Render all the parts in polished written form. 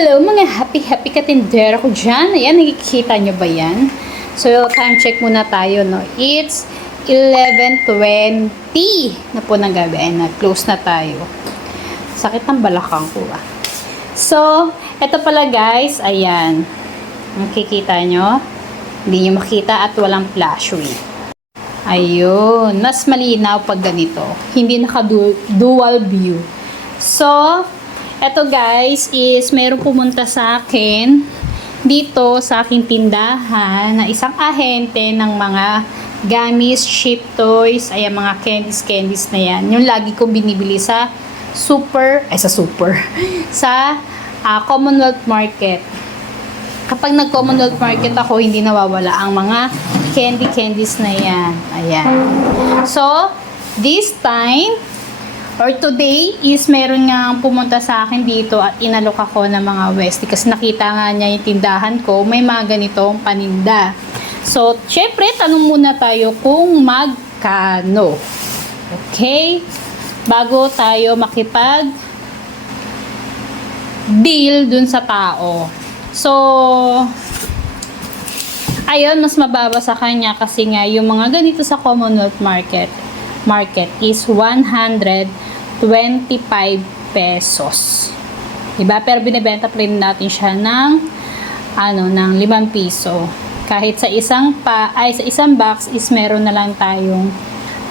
Hello mga happy katindera ko dyan. Ayan, nakikita nyo ba yan? So, time check muna tayo, no? It's 11:20 na po ng gabi. Ayan, close na tayo. Sakit ng balakang ko, ah. So, eto pala guys, ayan. Nakikita nyo? Hindi nyo makita at walang flash wave. Ayun, mas malinaw pag ganito. Hindi naka-dual view. So, eto guys is mayroong pumunta sa akin dito sa aking tindahan na isang ahente ng mga gummies, cheap toys, ayan mga candies na yan. Yung lagi kong binibili sa sa Commonwealth Market. Kapag nag-Commonwealth Market ako, hindi nawawala ang mga candies na yan. Ayan. So, this time, or today is meron nga pumunta sa akin dito at inalok ako ng mga Westie kasi nakita nga niya yung tindahan ko, may mga ganitong paninda. So, syempre, tanong muna tayo kung magkano. Okay? Bago tayo makipag deal dun sa tao. So, ayun, mas mababa sa kanya kasi nga yung mga ganito sa Commonwealth Market is 125 pesos. Diba? Pero binibenta pa rin natin siya ng ng 5 piso. Kahit sa isang box is meron na lang tayong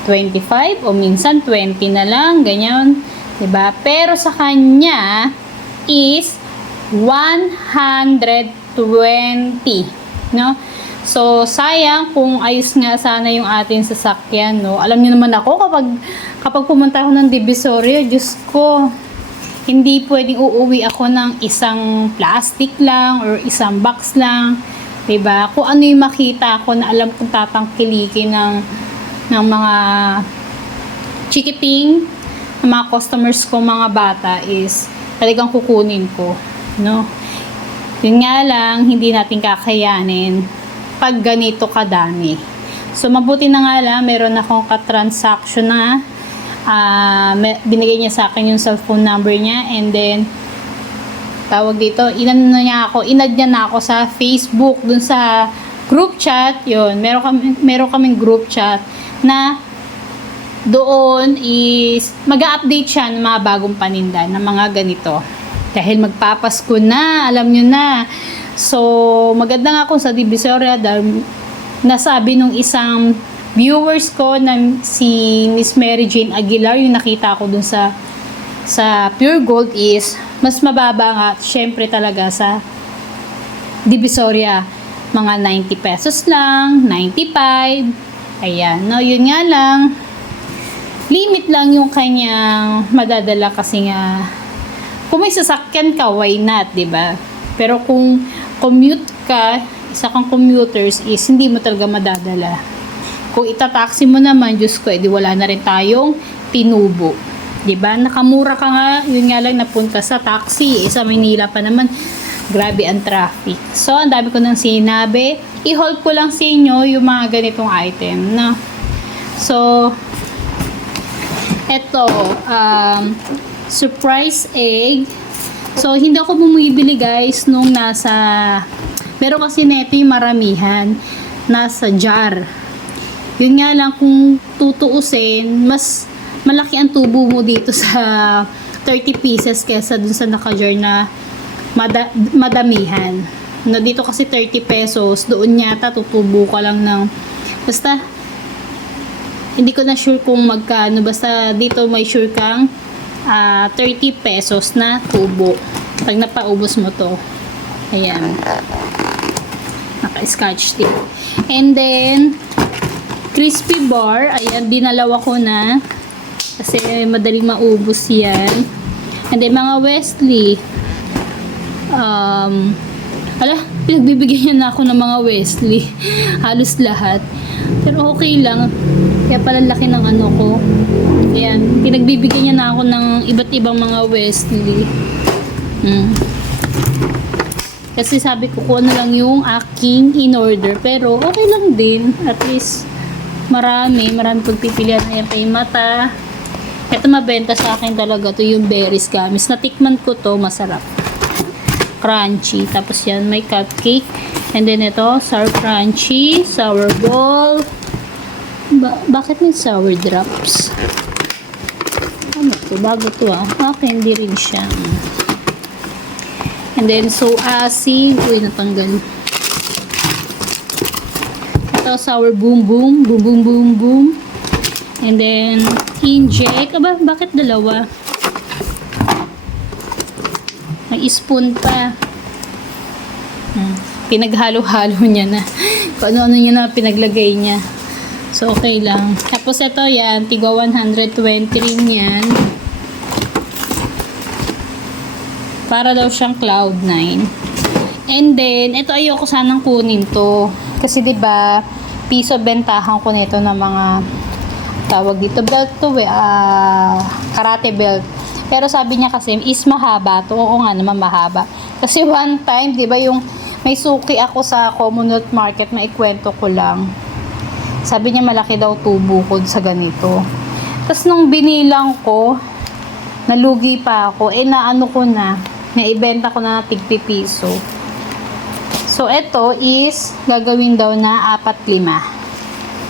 25 o minsan 20 na lang, ganyan. Diba? Pero sa kanya is 120, no? So, sayang kung ayos nga sana yung ating sasakyan, no? Alam niyo naman ako, kapag pumunta ako ng Divisoria, Diyos ko, hindi pwedeng uuwi ako ng isang plastic lang or isang box lang. Diba? Kung ano yung makita ko na alam kong tatangkilikin ng mga chikiting, ng mga customers ko, mga bata, is talagang kukunin ko, no? Yun nga lang, hindi natin kakayanin pag ganito kadami. So, mabuti na nga lang, meron akong ka-transaction na binigay niya sa akin yung cellphone number niya, and then tawag dito, inad niya na ako sa Facebook, dun sa group chat, yun, meron kaming group chat na doon is mag-update siya ng mga bagong paninda, ng mga ganito. Dahil magpapasko na, alam nyo na. So, maganda nga ako sa Divisoria dahil nasabi nung isang viewers ko na si Miss Mary Jane Aguilar, yung nakita ko dun sa Pure Gold is mas mababa nga, syempre talaga sa Divisoria. Mga 90 pesos lang, 95. Ayan, no, yun nga lang. Limit lang yung kanyang madadala kasi nga kung may sasakyan ka, why not, diba? Pero kung commute ka, isa kang commuters is hindi mo talaga madadala. Kung itataksi mo naman, Diyos ko, edi wala na rin tayong tinubo. Diba? Nakamura ka nga, yun nga lang napunta sa taxi. Sa Manila pa naman, grabe ang traffic. So, ang dami ko nang sinabi. I-hold ko lang sa inyo yung mga ganitong item, no? So, eto, surprise egg. So, hindi ako bumibili guys nung meron kasi neto yung maramihan nasa jar. Yun nga lang, kung tutuusin, mas malaki ang tubo mo dito sa 30 pieces kesa dun sa naka-jar na madamihan. No, dito kasi 30 pesos, doon yata tutubo ka lang ng basta hindi ko na sure kung magkano, basta dito may sure kang 30 pesos na tubo pag napaubos mo to. Ayan, naka-scotch tape. And then crispy bar, ayan, dinalawa ko na kasi madaling maubos yan. And then mga Westie, pinagbibigyan na ako ng mga Westie halos lahat, pero okay lang, kaya pala laki ng ano ko. Ayan, pinagbibigyan niya na ako ng iba't ibang mga Westie. Kasi sabi ko kung ano lang yung aking in order, pero okay lang din, at least marami pagpipilian. Ayan pa yung mata. Ito mabenta sa akin talaga to, yung berries gummies. Natikman ko to, masarap. crunchy. Tapos yan, may cupcake. And then ito, sour crunchy, sour ball. Bakit may sour drops? Ano to? Bago to ah. Okay, hindi rin siya. And then, so asim. Uy, natanggal. Ito, sour boom boom. Boom boom boom boom. And then, inject. Aba, bakit dalawa? May spoon pa. Pinaghalo-halo niya na. Kung ano-ano niya na pinaglagay niya. So, okay lang. Tapos ito yan, tigwa 120 rin yan. Para daw siyang Cloud9. And then, ito ayoko sanang kunin to. Kasi 'di ba piso bentahan ko nito ng mga tawag dito belt to karate belt. Pero sabi niya kasi is mahaba to. Oo nga naman mahaba. Kasi one time, 'di ba yung may suki ako sa Commonwealth Market, maikwento ko lang. Sabi niya malaki daw tubo ko sa ganito. Tapos nung binilang ko, nalugi pa ako. Naano ko na, naibenta ko na tig piso. So, ito is gagawin daw na 4-5.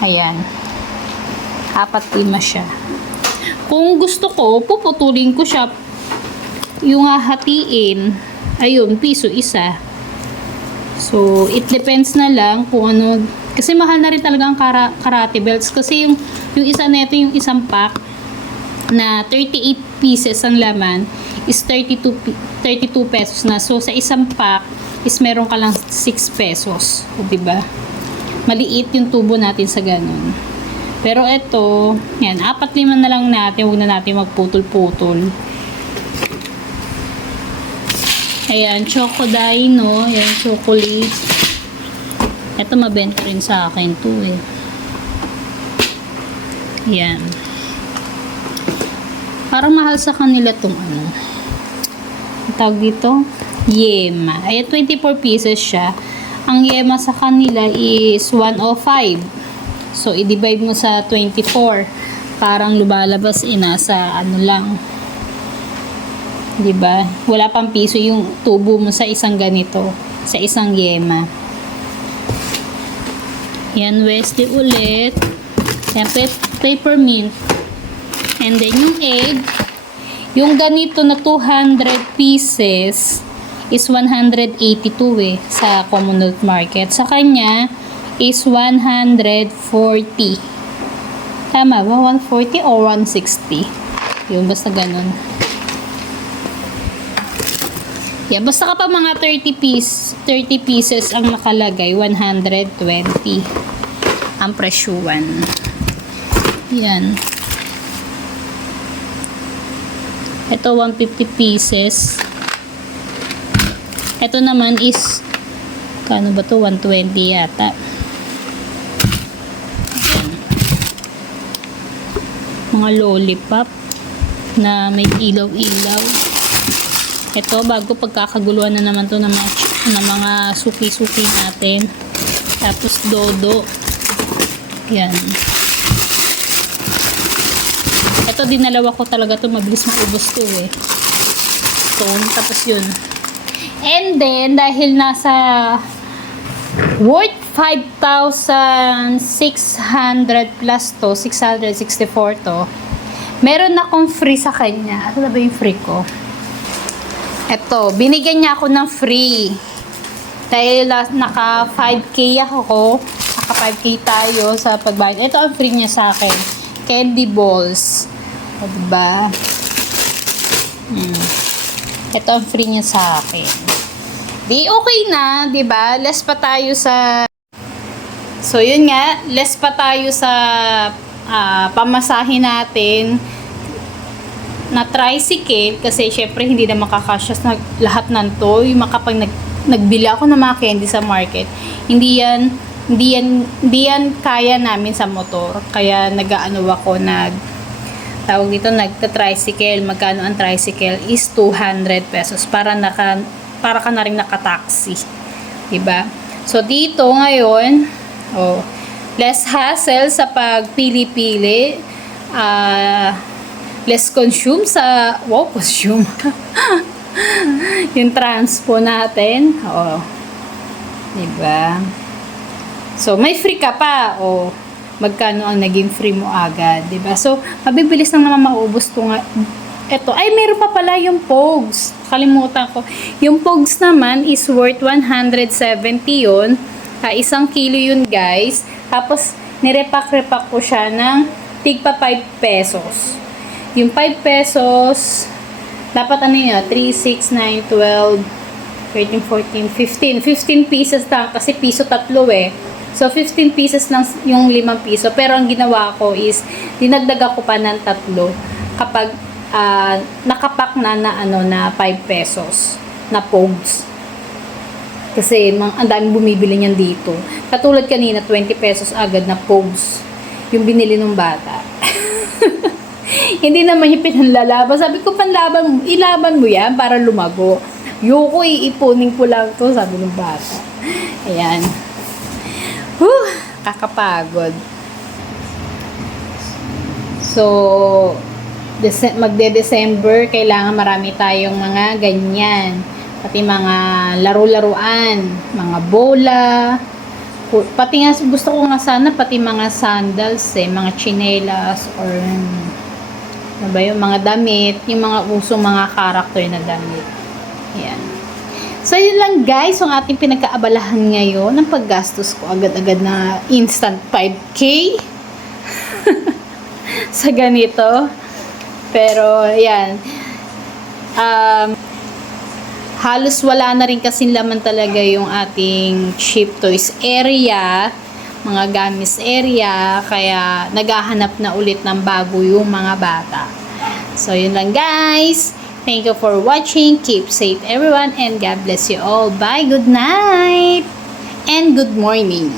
Ayan. 4-5 siya. Kung gusto ko, puputulin ko siya. Yung hahatiin, ayun, piso isa. So, it depends na lang kung ano. Kasi mahal na rin talaga ang karate belts. Kasi yung isa na ito, yung isang pack na 38 pieces ang laman is 32 pesos na. So, sa isang pack is meron ka lang 6 pesos. O, diba? Maliit yung tubo natin sa ganun. Pero ito, yan, 4-5 na lang natin. Huwag na natin magputol-putol. Ayan, Choco Dino. Ayan, chocolate. Ito, mabenta rin sa akin to eh. Ayan. Parang mahal sa kanila tong ano. Tawag dito, yema. Ayan, 24 pieces siya. Ang yema sa kanila is 105. So, i-divide mo sa 24. Parang lumalabas nasa ano lang. Diba? Wala pang piso yung tubo mo sa isang ganito. Sa isang yema. Yan, Wesley ulit. Yan, peppermint. And then, yung egg. Yung ganito na 200 pieces is 182 eh sa Commonwealth Market. Sa kanya is 140. Tama ba? 140 o 160? Yung basta ganun. Yeah, basta kapag mga 30 pieces ang nakalagay, 120 ang presyuan. Yan. Ito 150 pieces. Ito naman is kano ba to? 120 yata. Yan. Mga lollipop na may ilaw-ilaw. Ito, bago pagkakaguluhan na naman to ng mga suki-suki natin. Tapos dodo. Yan. Ito, dinalawa ko talaga to. Mabilis maubos to eh. Stone. Tapos yun. And then, dahil nasa worth 5,600 plus to, 664 to, meron akong free sa kanya. Ano na ba yung free ko? Eto, binigyan niya ako ng free. Dahil naka 5K ako. Naka 5K tayo sa pagbayad. Ito ang free niya sa akin. Candy balls. O, diba? Ito ang free niya sa akin. Di okay na, diba? Less pa tayo sa... So, yun nga. Less pa tayo sa pamasahin natin na tricycle kasi syempre hindi na makakasya sa lahat ng to. Yung kapag nagbili ako ng mga candy sa market, hindi yan kaya namin sa motor. Kaya nag-aano ako, tawag dito, nagta-tricycle. Magkano ang tricycle is 200 pesos para ka na rin nakataxi. Diba? So dito ngayon, less hassle sa pagpili-pili. Less consume sa consume Yung transpo natin. Oo. Diba? So, may free ka pa. O, magkano ang naging free mo agad. Diba? So, mabibilis lang naman maubos to nga. Eto, ay, meron pa pala yung Pogs. Kalimutan ko. Yung Pogs naman is worth 170 yun. 1 kilo yun, guys. Tapos, nirepack-repack ko siya ng tigpa 5 pesos. Yung 5 pesos, dapat ano yun, 3, 6, 9, 12, 13, 14, 15. 15 pieces lang kasi piso tatlo eh. So, 15 pieces lang yung 5 piso. Pero ang ginawa ko is, dinagdag ako pa ng tatlo kapag nakapack na na 5 pesos na Pogs. Kasi ang daming bumibili niyan dito. Katulad kanina, 20 pesos agad na Pogs yung binili ng bata. Hindi naman yung pinanlalaban. Sabi ko, ilaban mo yan para lumago. Yoko, iipunin ko lang to, sabi ng bata. Ayan. Kakapagod. So, magde-December, kailangan marami tayong mga ganyan. Pati mga laro-laruan, mga bola, pati nga gusto ko nga sana pati mga sandals mga chinelas or ano ba yung mga damit, yung mga usong mga character na damit. Ayan. So, yun lang guys, ang ating pinagkaabalahan ngayon ng paggastos ko agad-agad na instant 5K sa ganito. Pero, ayan. Halos wala na rin kasing laman talaga yung ating cheap toys area, mga gamis area, kaya naghahanap na ulit ng bago yung mga bata. So, yun lang guys. Thank you for watching. Keep safe everyone and God bless you all. Bye, good night, and good morning.